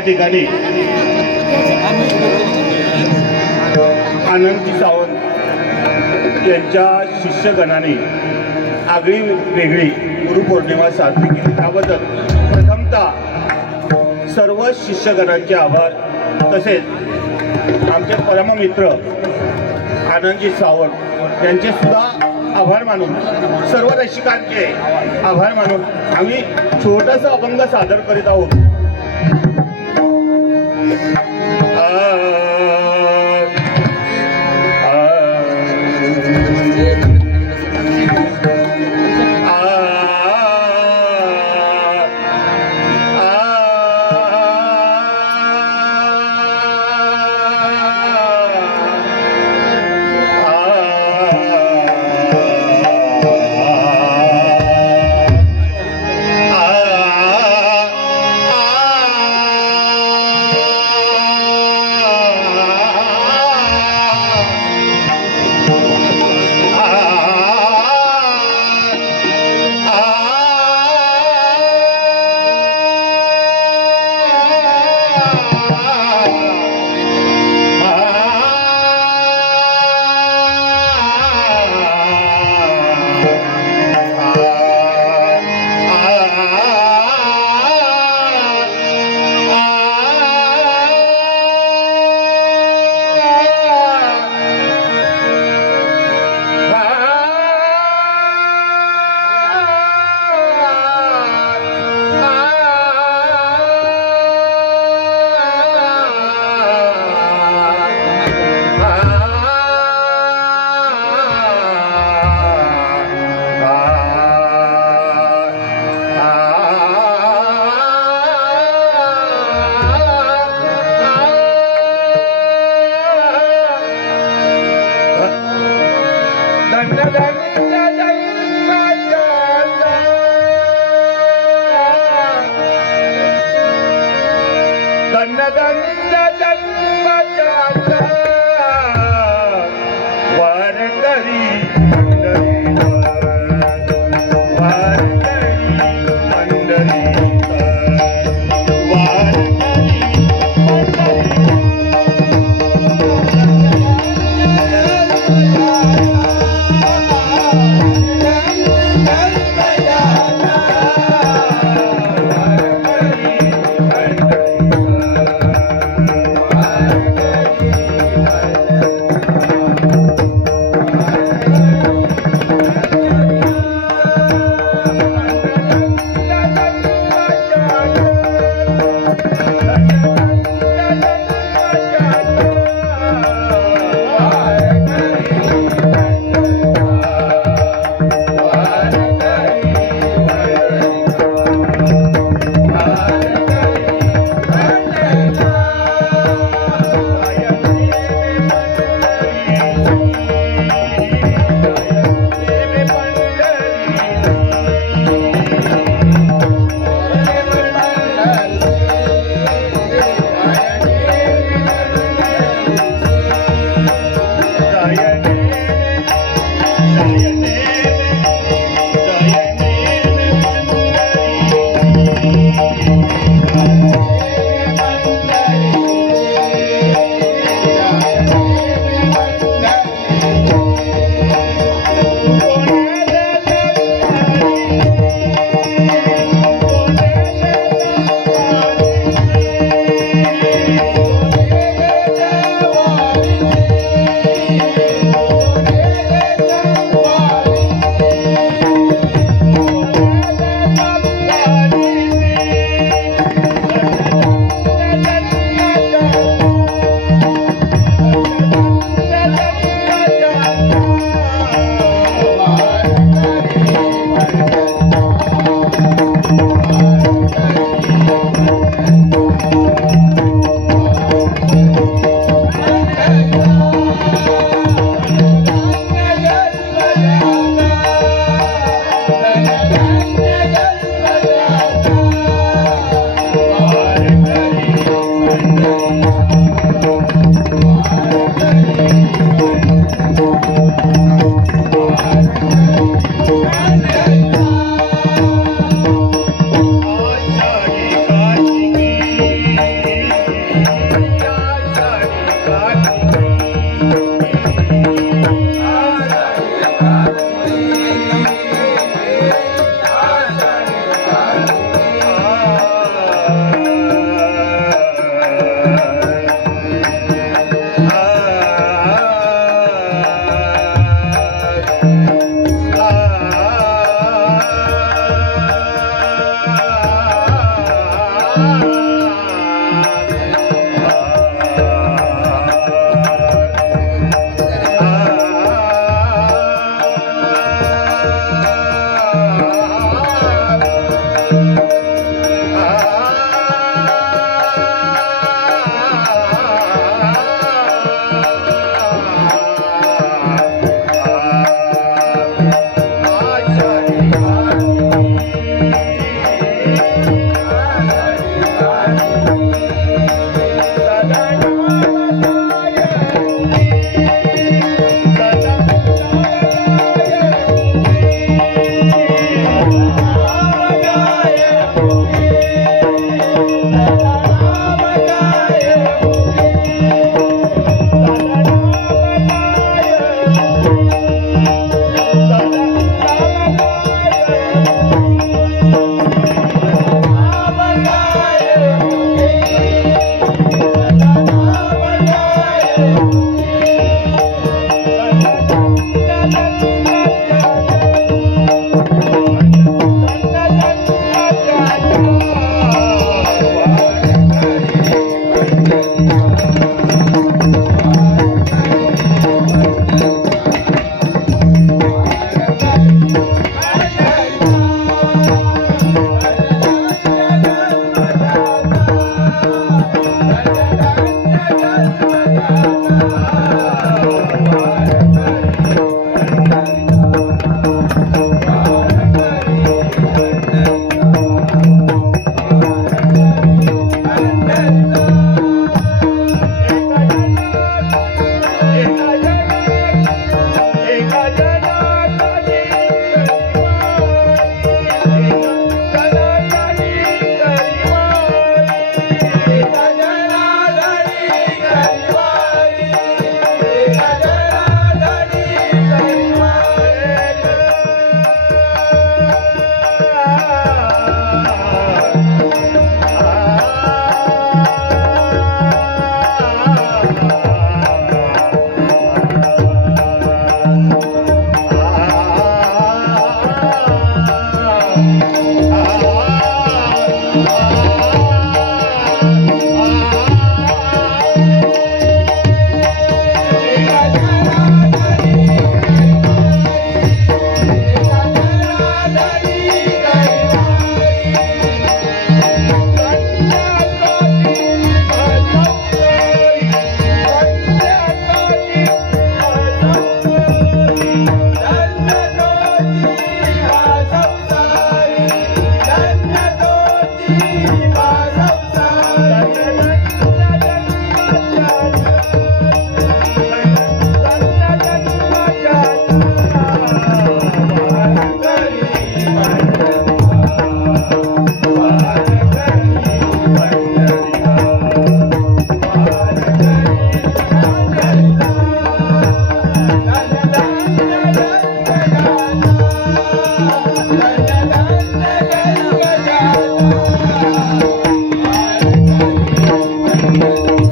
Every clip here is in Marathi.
ठिकाणी आनंदजी सावंत यांच्या शिष्यगणाने आगळी वेगळी गुरुपौर्णिमा साजरी केली. त्याबद्दल प्रथमतः सर्व शिष्यगणांचे आभार. तसेच आमचे परममित्र आनंदजी सावंत यांचे सुद्धा आभार मानून सर्व रसिकांचे आभार मानून आम्ही छोटंसं अभंग सादर करीत आहोत. Thank you. cha chân ba cha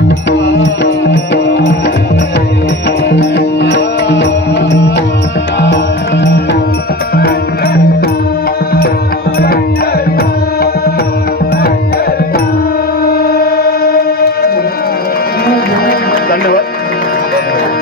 Música